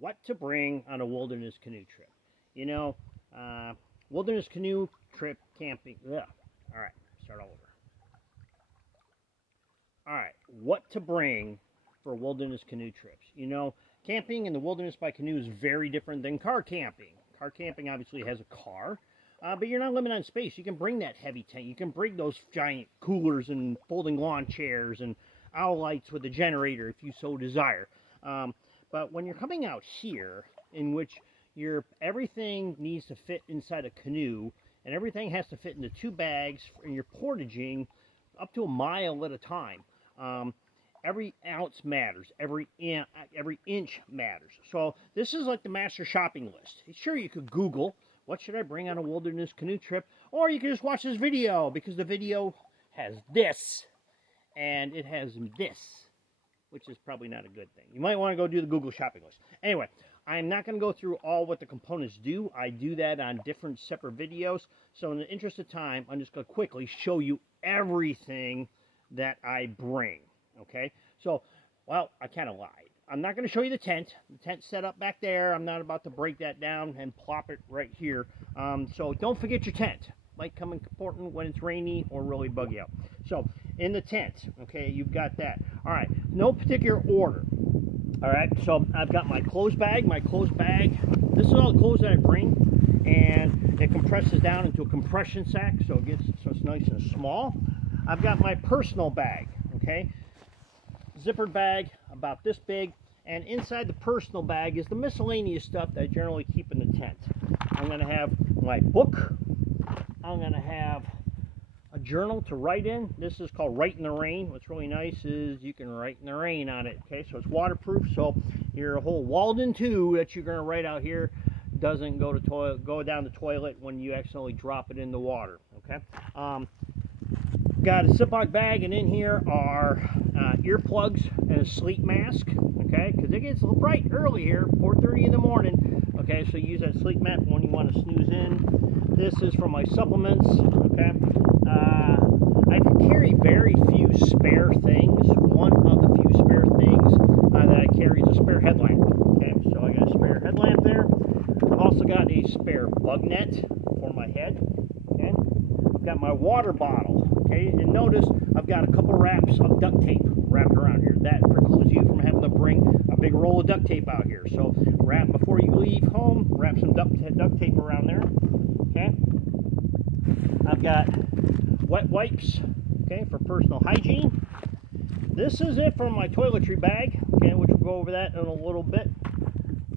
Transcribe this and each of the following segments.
What to bring on a wilderness canoe trip. You know, wilderness canoe trip camping. Ugh. All right, start all over. All right, what to bring for wilderness canoe trips. Camping in the wilderness by canoe is very different than car camping. Car camping obviously has a car, but you're not limited on space. You can bring that heavy tent. You can bring those giant coolers and folding lawn chairs and owl lights with a generator if you so desire. Um, but when you're coming out here, in which everything needs to fit inside a canoe, and everything has to fit into two bags, and you're portaging up to a mile at a time. Um, every ounce matters. Every inch matters. So this is like the master shopping list. Sure, you could Google what should I bring on a wilderness canoe trip, or you can just watch this video because the video has this and it has this, which is probably not a good thing. You might want to go do the Google shopping list. Anyway, I'm not going to go through all what the components do. I do that on different separate videos. So in the interest of time, I'm just going to quickly show you everything that I bring. Okay? So, well, I kind of lied. I'm not going to show you the tent. The tent's set up back there. I'm not about to break that down and plop it right here. So don't forget your tent. Might come important when it's rainy or really buggy out. So in the tent, okay, you've got that. All right, no particular order. All right, so I've got my clothes bag. This is all the clothes that I bring, and it compresses down into a compression sack, so it's nice and small. I've got my personal bag, okay, zippered bag about this big, and inside the personal bag is the miscellaneous stuff that I generally keep in the tent. I'm going to have my book. I'm going to have a journal to write in. This is called Write in the Rain. What's really nice is you can write in the rain on it. Okay, so it's waterproof. So your whole Walden 2 that you're going to write out here doesn't go down the toilet when you accidentally drop it in the water. Okay. Got a Ziploc bag, and in here are earplugs and a sleep mask. Okay, because it gets a little bright early here, 4:30 in the morning. Okay, so use that sleep mask when you want to snooze in. This is for my supplements. Okay, I carry very few spare things. One of the few spare things that I carry is a spare headlamp. Okay, so I got a spare headlamp there. I've also got a spare bug net for my head. Okay, I've got my water bottle. Okay, and notice I've got a couple wraps of duct tape wrapped around here. That precludes you from having to bring a big roll of duct tape out here. So wrap before you leave home. Wrap some duct tape around there. Okay. I've got wet wipes. Okay, for personal hygiene. This is it for my toiletry bag. Okay, which we'll go over that in a little bit.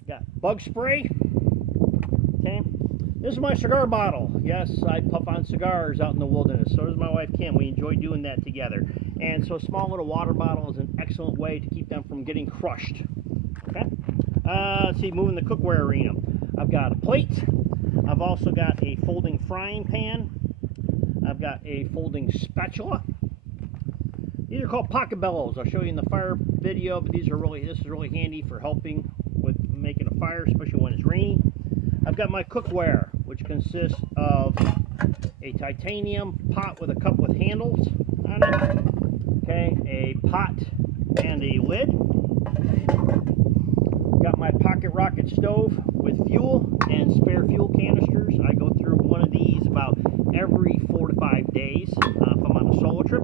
Got bug spray. Okay. This is my cigar bottle. Yes, I puff on cigars out in the wilderness. So does my wife Kim. We enjoy doing that together. And so a small little water bottle is an excellent way to keep them from getting crushed. Okay. Let's see, moving the cookware arena. I've got a plate. I've also got a folding frying pan. I've got a folding spatula. These are called pocket bellows. I'll show you in the fire video, but this is really handy for helping with making a fire, especially when it's rainy. I've got my cookware, which consists of a titanium pot with a cup with handles on it. Okay, a pot and a lid. Got my pocket rocket stove with fuel and spare fuel canisters. I go through one of these about every 4 to 5 days if I'm on a solo trip.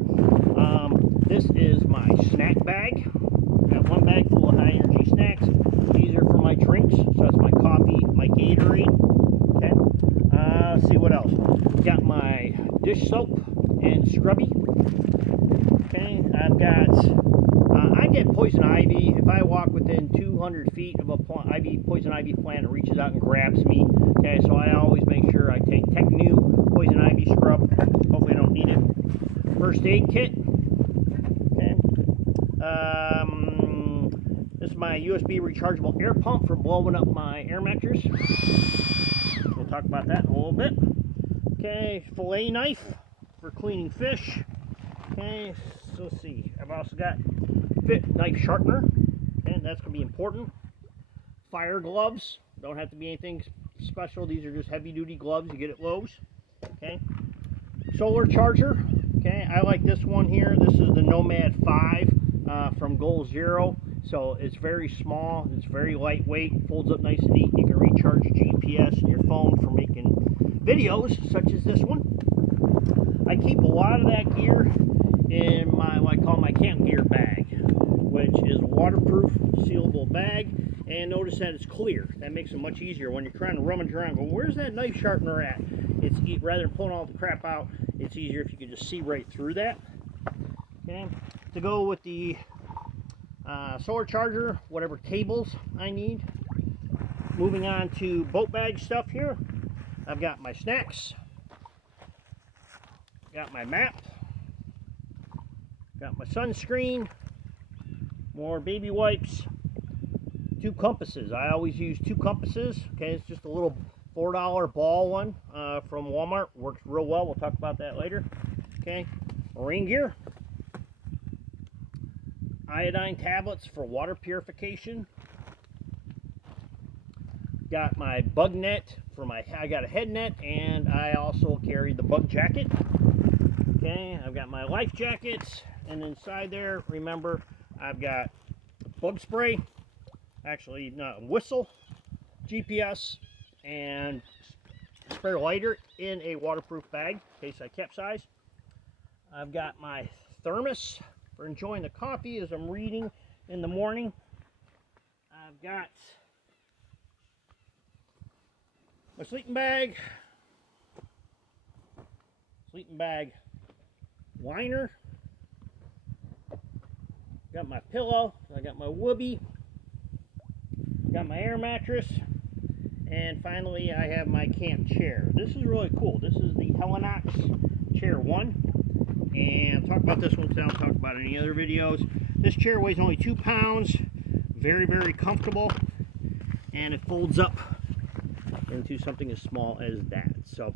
This is my snack bag. Got one bag full of high energy snacks. These are for my drinks. So that's my coffee, my Gatorade. Okay. Let's see what else. Got my dish soap and scrubby. Okay. I get poison ivy. If I walk within 200 feet of a poison ivy plant, it reaches out and grabs me. Okay, so I always make sure I take Canoe poison ivy scrub. Hopefully I don't need it. First aid kit. Okay. This is my USB rechargeable air pump for blowing up my air mattress. We'll talk about that in a little bit. Okay, fillet knife for cleaning fish. Okay, so let's see. I've also got knife sharpener, and that's going to be important. Fire gloves. Don't have to be anything special. These are just heavy-duty gloves you get at Lowe's. Okay. Solar charger. Okay, I like this one here. This is the Nomad 5 from Goal Zero. So it's very small, it's very lightweight, folds up nice and neat. You can recharge your GPS and your phone for making videos such as this one. I keep a lot of that gear in my, what I call my camp gear bag, which is a waterproof, sealable bag. And notice that it's clear. That makes it much easier when you're trying to rummage around. Go, where's that knife sharpener at? It's rather than pulling all the crap out, it's easier if you can just see right through that. Okay, to go with the solar charger, whatever cables I need. Moving on to boat bag stuff here. I've got my snacks, got my map, got my sunscreen, more baby wipes, 2 compasses. I always use 2 compasses. Okay, it's just a little $4 ball one from Walmart. Works real well. We'll talk about that later. Okay, marine gear, iodine tablets for water purification. Got my bug net for I got a head net, and I also carry the bug jacket. Okay, I've got my life jackets, and inside there, remember, I've got bug spray, actually not whistle, GPS, and spare lighter in a waterproof bag in case I capsize. I've got my thermos for enjoying the coffee as I'm reading in the morning. I've got my sleeping bag liner. Got my pillow. I got my whoopee. Got my air mattress. And finally, I have my camp chair. This is really cool. This is the Helinox Chair 1. And I'll talk about this one because I don't talk about any other videos. This chair weighs only 2 pounds. Very, very comfortable. And it folds up into something as small as that. So,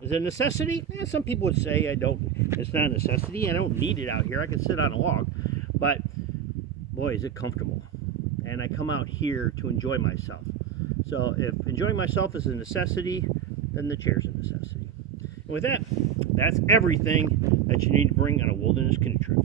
is it a necessity? Some people would say it's not a necessity. I don't need it out here. I can sit on a log. But, boy, is it comfortable. And I come out here to enjoy myself. So, if enjoying myself is a necessity, then the chair's a necessity. And with that, that's everything that you need to bring on a wilderness canoe trip.